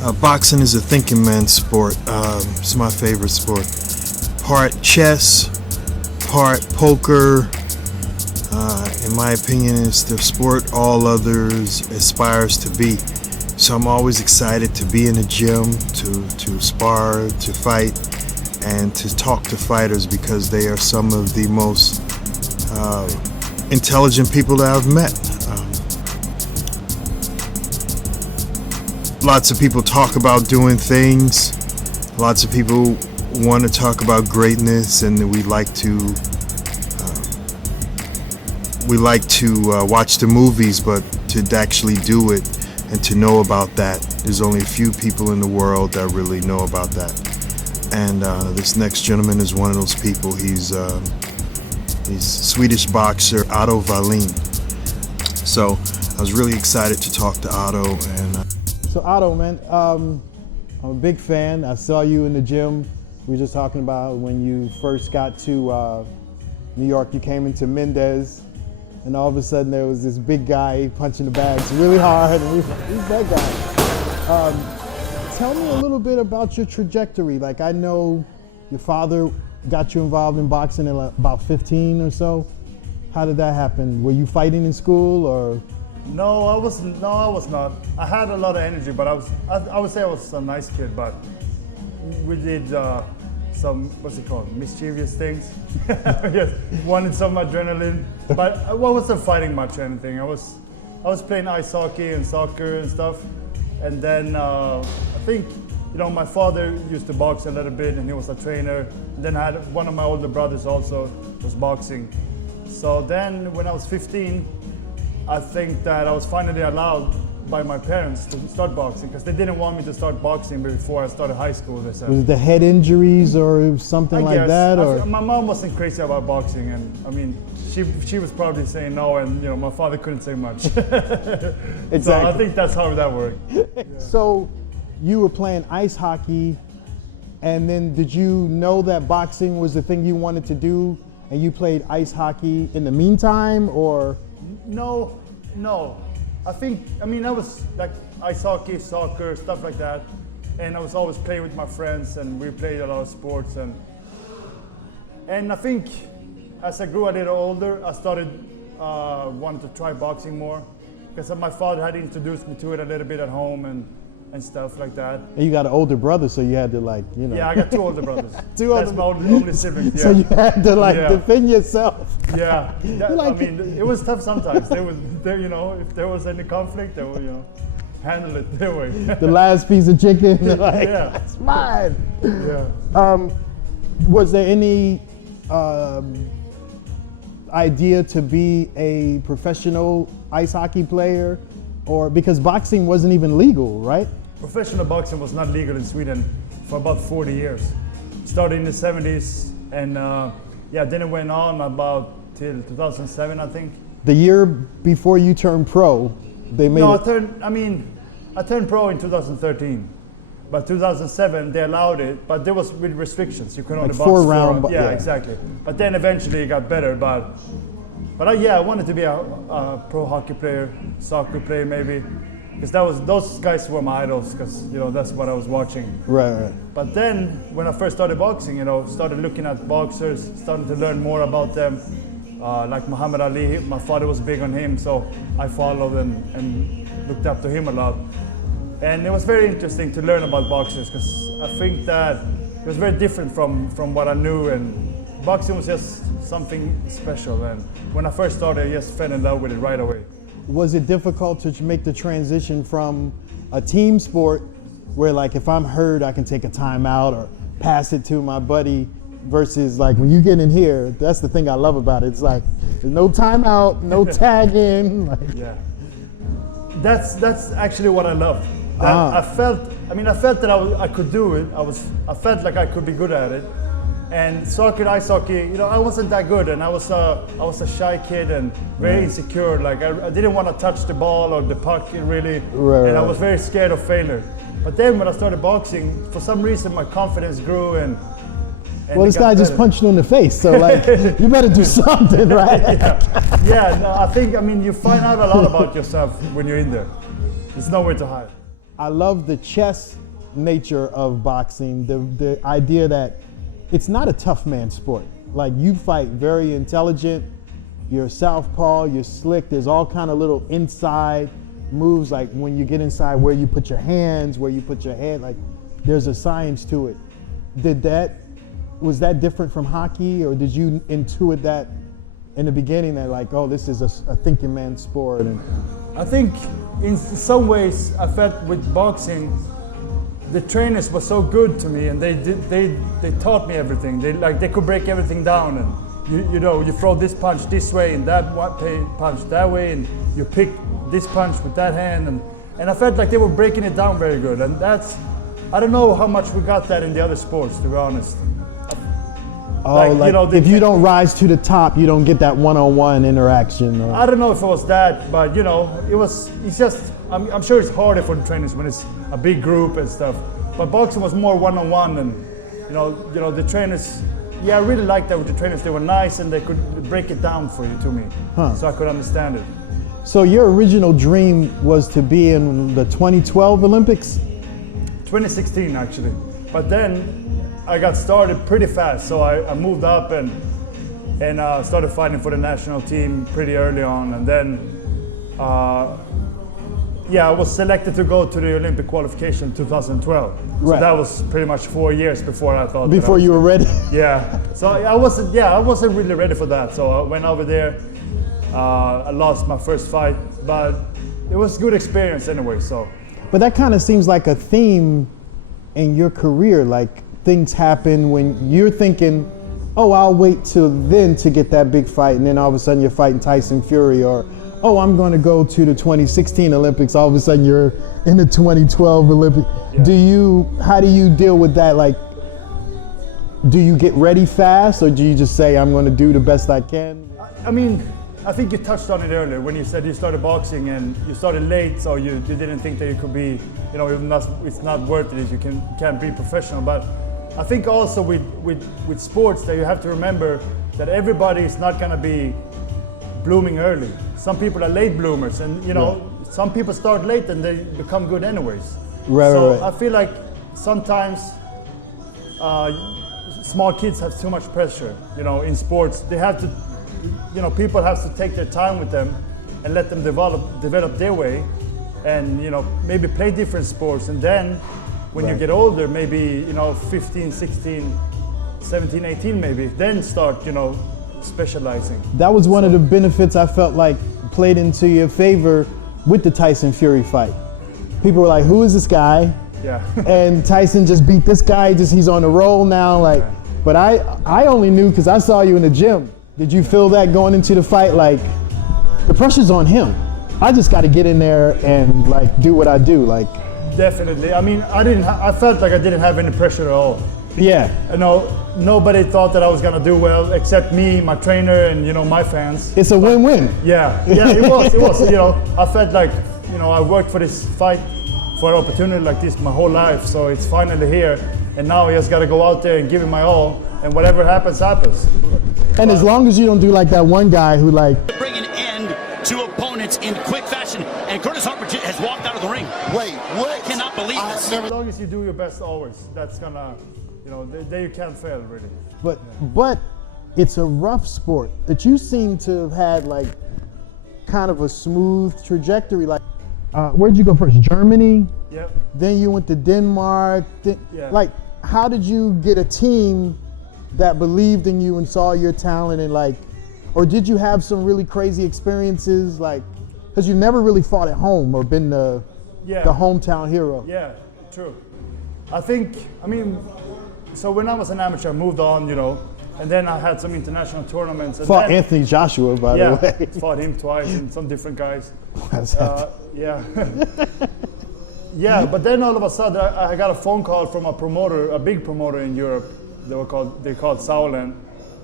Boxing is a thinking man's sport. It's my favorite sport. Part chess, part poker. In my opinion, it's the sport all others aspires to be. So I'm always excited to be in the gym, to spar, to fight, and to talk to fighters because they are some of the most intelligent people that I've met. Lots of people talk about doing things. Lots of people want to talk about greatness, and we like to watch the movies, but to actually do it and to know about that, there's only a few people in the world that really know about that. And this next gentleman is one of those people. He's Swedish boxer Otto Wallin. So I was really excited to talk to Otto. And so Otto, man, I'm a big fan. I saw you in the gym. We were just talking about when you first got to New York. You came into Mendez, and all of a sudden there was this big guy punching the bags really hard. And who's that guy? Tell me a little bit about your trajectory. Like, I know your father got you involved in boxing at about 15 or so. How did that happen? Were you fighting in school or? No, I wasn't. No, I was not. I had a lot of energy, but I would say I was a nice kid. But we did some, what's it called, mischievous things. Yes, wanted some adrenaline, but I wasn't fighting much or anything. I was playing ice hockey and soccer and stuff, and then I think, you know, my father used to box a little bit, and he was a trainer. And then I had one of my older brothers also was boxing. So then, when I was 15, I think that I was finally allowed by my parents to start boxing, because they didn't want me to start boxing before I started high school, they said. Was it the head injuries or something like that? Or? My mom wasn't crazy about boxing, and I mean, she was probably saying no, and you know, my father couldn't say much. Exactly. So I think that's how that worked. Yeah. So you were playing ice hockey, and then did you know that boxing was the thing you wanted to do, and you played ice hockey in the meantime, or? No. I mean, I was like ice hockey, soccer, stuff like that. And I was always playing with my friends, and we played a lot of sports. And I think as I grew a little older, I started wanting to try boxing more, because my father had introduced me to it a little bit at home and stuff like that. And you got an older brother, so you had to, like, you know. Yeah, I got two older brothers. That's my only siblings. Yeah. So you had to, like, defend yourself. Yeah, like, I mean, it was tough sometimes. You know, if there was any conflict, they would, you know, handle it their way. The last piece of chicken, like, yeah, it's mine. Yeah. Was there any idea to be a professional ice hockey player, or because boxing wasn't even legal, right? Professional boxing was not legal in Sweden for about 40 years. Started in the 70s, and then it went on about till 2007, I think. The year before you turned pro, they made I turned pro in 2013. But 2007, they allowed it, but there was with restrictions. You could only box 4 round. Yeah, exactly. But then eventually it got better. But I wanted to be a pro hockey player, soccer player maybe, because those guys were my idols. Because, you know, that's what I was watching. Right. But then when I first started boxing, you know, started looking at boxers, started to learn more about them. Like Muhammad Ali, my father was big on him, so I followed and looked up to him a lot. And it was very interesting to learn about boxers, because I think that it was very different from what I knew, and boxing was just something special. And when I first started, I just fell in love with it right away. Was it difficult to make the transition from a team sport where, like, if I'm hurt, I can take a timeout or pass it to my buddy, versus like when you get in here, that's the thing I love about it. It's like there's no timeout, no tagging. Like. Yeah, that's actually what I love. I felt that I could do it. I felt like I could be good at it. And soccer, ice hockey, you know, I wasn't that good, and I was a shy kid and very insecure. Like I didn't want to touch the ball or the puck really, and I was very scared of failure. But then when I started boxing, for some reason my confidence grew and well, this guy just punched you in the face, so like, you better do something, right? No, I mean, you find out a lot about yourself when you're in there. There's nowhere to hide. I love the chess nature of boxing, the idea that it's not a tough man sport. Like, you fight very intelligent, you're southpaw, you're slick, there's all kind of little inside moves, like when you get inside, where you put your hands, where you put your head, like there's a science to it. Was that different from hockey, or did you intuit that in the beginning, that like, oh, this is a thinking man's sport? And I think in some ways I felt with boxing, the trainers were so good to me, and they taught me everything. They could break everything down, and you throw this punch this way and that punch that way, and you pick this punch with that hand, and I felt like they were breaking it down very good. And I don't know how much we got that in the other sports, to be honest. If you don't rise to the top, you don't get that one-on-one interaction. I don't know if it was that, but it's just, I'm sure it's harder for the trainers when it's a big group and stuff. But boxing was more one-on-one, and the trainers, I really liked that with the trainers. They were nice, and they could break it down for you to me, so I could understand it. So your original dream was to be in the 2012 Olympics? 2016 actually, but then I got started pretty fast, so I moved up and started fighting for the national team pretty early on, and then I was selected to go to the Olympic qualification in 2012. Right. So that was pretty much 4 years before I thought. Before you were ready. Yeah. So I wasn't really ready for that. So I went over there. I lost my first fight, but it was a good experience anyway. So. But that kind of seems like a theme in your career. Like, things happen when you're thinking, oh, I'll wait till then to get that big fight, and then all of a sudden you're fighting Tyson Fury, or oh, I'm going to go to the 2016 Olympics, all of a sudden you're in the 2012 Olympics. Yeah. How do you deal with that? Like, do you get ready fast, or do you just say, I'm going to do the best I can? I mean, I think you touched on it earlier when you said you started boxing and you started late, so you didn't think that you could be, it's not worth it, you can't be professional. But I think also with sports that you have to remember that everybody is not going to be blooming early. Some people are late bloomers, and some people start late and they become good anyways. Right. I feel like sometimes small kids have too much pressure, in sports. They have to, people have to take their time with them and let them develop their way, and maybe play different sports, and then when you get older, maybe 15, 16, 17, 18 maybe, then start specializing. That was one of the benefits I felt like played into your favor with the Tyson Fury fight. People were like, who is this guy? Yeah. And Tyson just beat this guy, he's on the roll now, like. But I only knew because I saw you in the gym. Did you feel that going into the fight, like, the pressure's on him, I just got to get in there and like do what I do, like? Definitely. I mean, I felt like I didn't have any pressure at all. Yeah. Nobody thought that I was gonna do well except me, my trainer, and my fans. It's a win-win. Yeah, it was. I felt like I worked for this fight, for an opportunity like this my whole life, so it's finally here, and now I just gotta go out there and give it my all, and whatever happens, happens. And as long as you don't do like that one guy who like bring an end to opponents in quick fashion, and Curtis Harper has walked out of the ring. Wait, what? I cannot believe this. As long as you do your best always, that's gonna, there you can't fail really. But it's a rough sport. That you seem to have had like kind of a smooth trajectory. Like, where'd you go first? Germany. Yep. Then you went to Denmark. Like, how did you get a team that believed in you and saw your talent, and like, or did you have some really crazy experiences, like, because you never really fought at home or been the hometown hero? Yeah, true. So when I was an amateur, I moved on, and then I had some international tournaments. And fought Anthony Joshua, by the way. Fought him twice and some different guys. Yeah. Yeah, but then all of a sudden I got a phone call from a promoter, a big promoter in Europe. They're called Sauerland,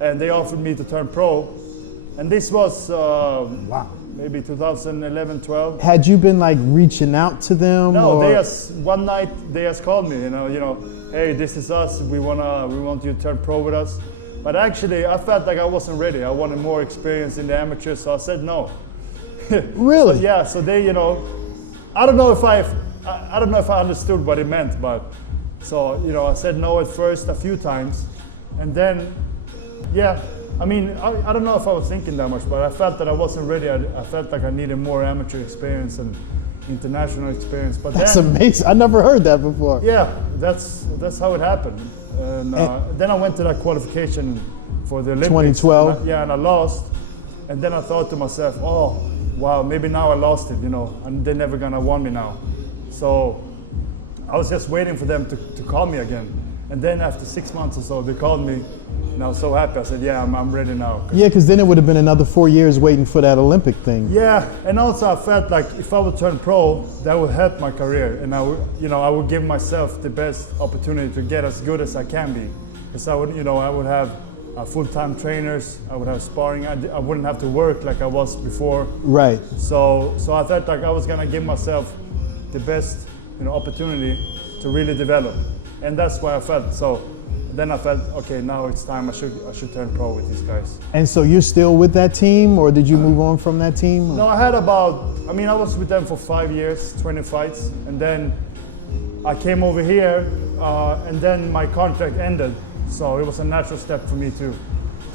and they offered me to turn pro. And this was maybe 2011, 12. Had you been like reaching out to them? No, or? One night they just called me, hey, this is us. We want you to turn pro with us. But actually, I felt like I wasn't ready. I wanted more experience in the amateurs, so I said no. Really? So they, I don't know if I don't know if I understood what it meant, but so, you know, I said no at first a few times, and then, yeah, I mean, I don't know if I was thinking that much, but I felt that I wasn't ready. I felt like I needed more amateur experience and international experience. But That's then, amazing. I never heard that before. yeah, that's how it happened. And then I went to that qualification for the Olympics. 2012. And I lost. And then I thought to myself, oh, wow, maybe now I lost it, you know, and they're never gonna want me now. So I was just waiting for them to call me again. And then after 6 months or so, they called me, and I was so happy. I said, yeah, I'm ready now. Yeah, because then it would have been another 4 years waiting for that Olympic thing. Yeah, and also I felt like if I would turn pro, that would help my career, and I would give myself the best opportunity to get as good as I can be, because I would have full-time trainers, I would have sparring, I wouldn't have to work like I was before. Right. So I felt like I was gonna give myself the best, opportunity to really develop, and that's why I felt. So then I felt, okay, now it's time. I should turn pro with these guys. And so you're still with that team, or did you move on from that team? No, I was with them for 5 years, 20 fights, and then I came over here, and then my contract ended. So it was a natural step for me to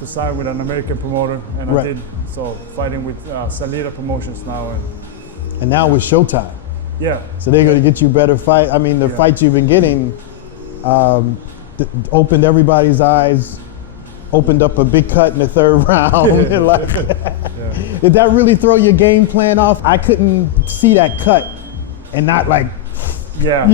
sign with an American promoter, and Right. I did. So fighting with Salida Promotions now, And now with Showtime. yeah. So they're going to get you better fight. I mean, the fights you've been getting opened everybody's eyes, opened up a big cut in the third round. Did that really throw your game plan off? I couldn't see that cut and not like, Yeah.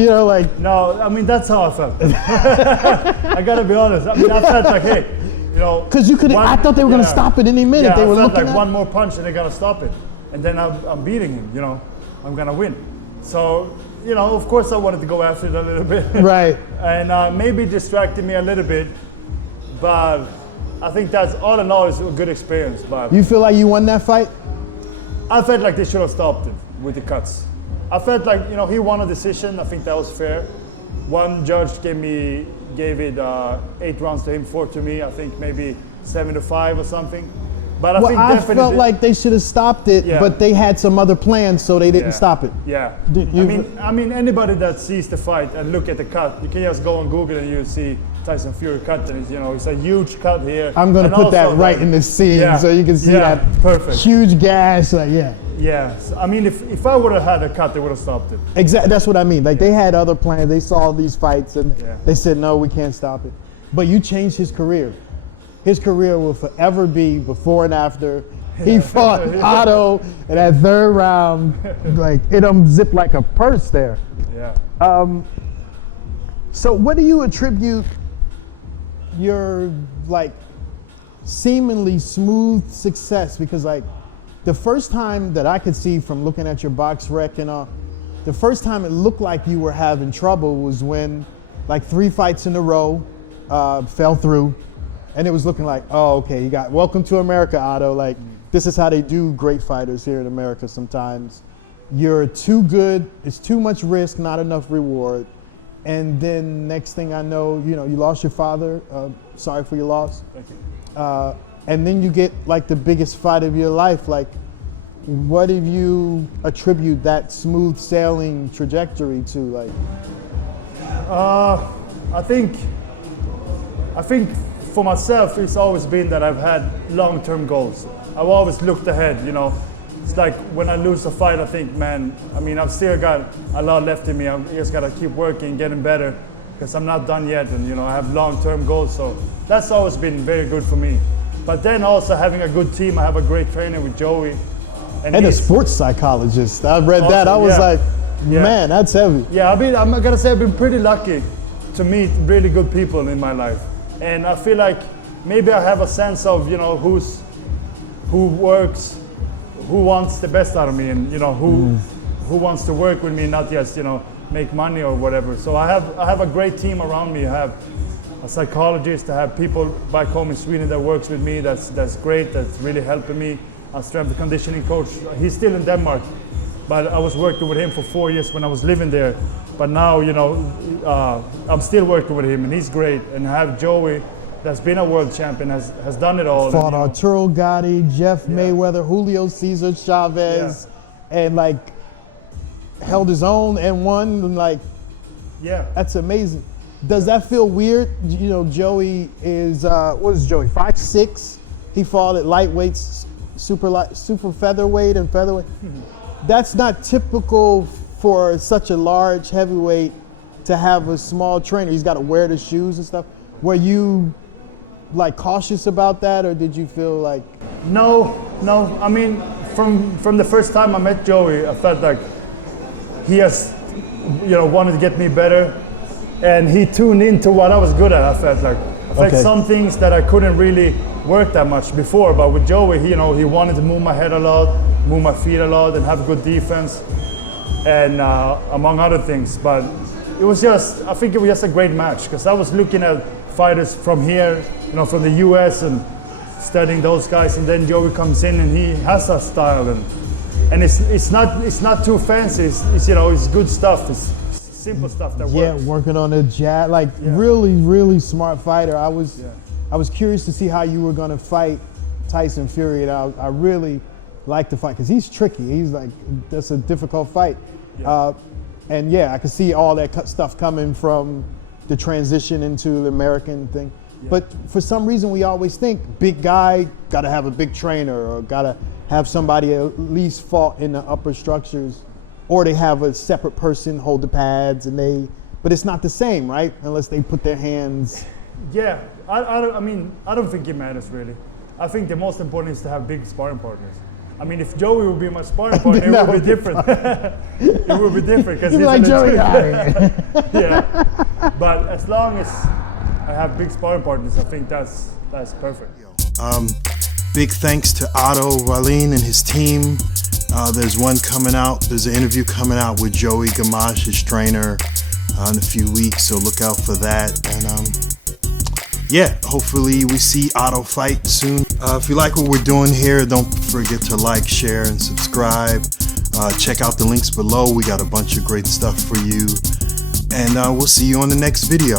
No, I mean, that's how I felt. I gotta be honest. I mean, I felt like, hey, because you could. I thought they were going to stop it any minute. Yeah, They were I felt looking like at one more punch and they're gonna stop it, and then I'm beating him. I'm gonna win. So, of course, I wanted to go after it a little bit. Right. And maybe distracted me a little bit, but I think that's all in all is a good experience. But You feel like you won that fight? I felt like they should have stopped it with the cuts. I felt like, he won a decision. I think that was fair. One judge gave it 8 rounds to him, 4 to me. I think maybe 7 to 5 or something. But I felt like they should have stopped it, Yeah. but they had some other plans, so they didn't stop it. Yeah. You- I mean, anybody that sees the fight and look at the cut, you can just go on Google and you see Tyson Fury cut, and it's a huge cut here. I'm going to And put that also right in the scene Yeah. so you can see Yeah, that perfect. huge gash. Yeah. So, I mean, if I would have had a cut, they would have stopped it. Exactly. That's what I mean. Like they had other plans. They saw these fights and Yeah. they said, no, we can't stop it. But you changed his career. His career will forever be before and after. He fought Otto in that third round. Like it zipped like a purse there. Yeah. So what do you attribute your seemingly smooth success? Because the first time that I could see from looking at your box rec and the first time it looked like you were having trouble was when 3 fights in a row fell through, and it was looking like, oh, okay, you got welcome to America, Otto. This is how they do great fighters here in America sometimes. You're too good, it's too much risk, not enough reward. And then next thing I know, you lost your father. Sorry for your loss. Thank you. And then you get the biggest fight of your life. What do you attribute that smooth sailing trajectory to? I think for myself, it's always been that I've had long-term goals. I've always looked ahead, It's like when I lose a fight, I think, man, I've still got a lot left in me. I just got to keep working, getting better, because I'm not done yet. And, I have long-term goals. So that's always been very good for me. But then also having a good team. I have a great trainer with Joey. And a sports psychologist. I read that. I was man, that's heavy. Yeah, I'm going to say I've been pretty lucky to meet really good people in my life. And I feel like maybe I have a sense of, who works, who wants the best out of me, and who wants to work with me, not just make money or whatever. So I have a great team around me. I have a psychologist. I have people back home in Sweden that works with me. That's great. That's really helping me. A strength and conditioning coach. He's still in Denmark, but I was working with him for 4 years when I was living there. But now I'm still working with him, and he's great. And I have Joey, that's been a world champion, has done it all. Fought Arturo Gatti, Jeff Mayweather, Julio Cesar Chavez, and held his own and won. And like, Yeah. that's amazing. Does that feel weird? You know, Joey is what is Joey? 5'6". He fought at lightweights, super featherweight and featherweight. That's not typical for such a large heavyweight to have a small trainer. He's got to wear the shoes and stuff. Were you like cautious about that, or did you feel like? No. I mean, from the first time I met Joey, I felt like he has, wanted to get me better, and he tuned into what I was good at. I felt some things that I couldn't really work that much before, but with Joey, he wanted to move my head a lot, move my feet a lot, and have good defense, and among other things. But I think it was just a great match, because I was looking at fighters from here, from the US, and studying those guys, and then Joey comes in and he has that style, and it's not too fancy. It's good stuff. It's simple stuff that works. Yeah, working on the jab, really smart fighter. I was curious to see how you were gonna fight Tyson Fury, and I really like the fight because he's tricky. He's like, that's a difficult fight. Yeah. And I could see all that stuff coming from the transition into the American thing. Yeah. But for some reason, we always think big guy, gotta have a big trainer, or gotta have somebody at least fought in the upper structures, or they have a separate person hold the pads, but it's not the same, right? Unless they put their hands. Yeah, I don't think it matters really. I think the most important is to have big sparring partners. I mean, if Joey would be my sparring partner, it would be different. It would be different because he's like Joey. Yeah, but as long as I have big sparring partners, I think that's perfect. Big thanks to Otto Wallin and his team. There's an interview coming out with Joey Gamache, his trainer, in a few weeks, so look out for that. And hopefully we see Otto fight soon. If you like what we're doing here, don't forget to like, share, and subscribe. Check out the links below. We got a bunch of great stuff for you. And we'll see you on the next video.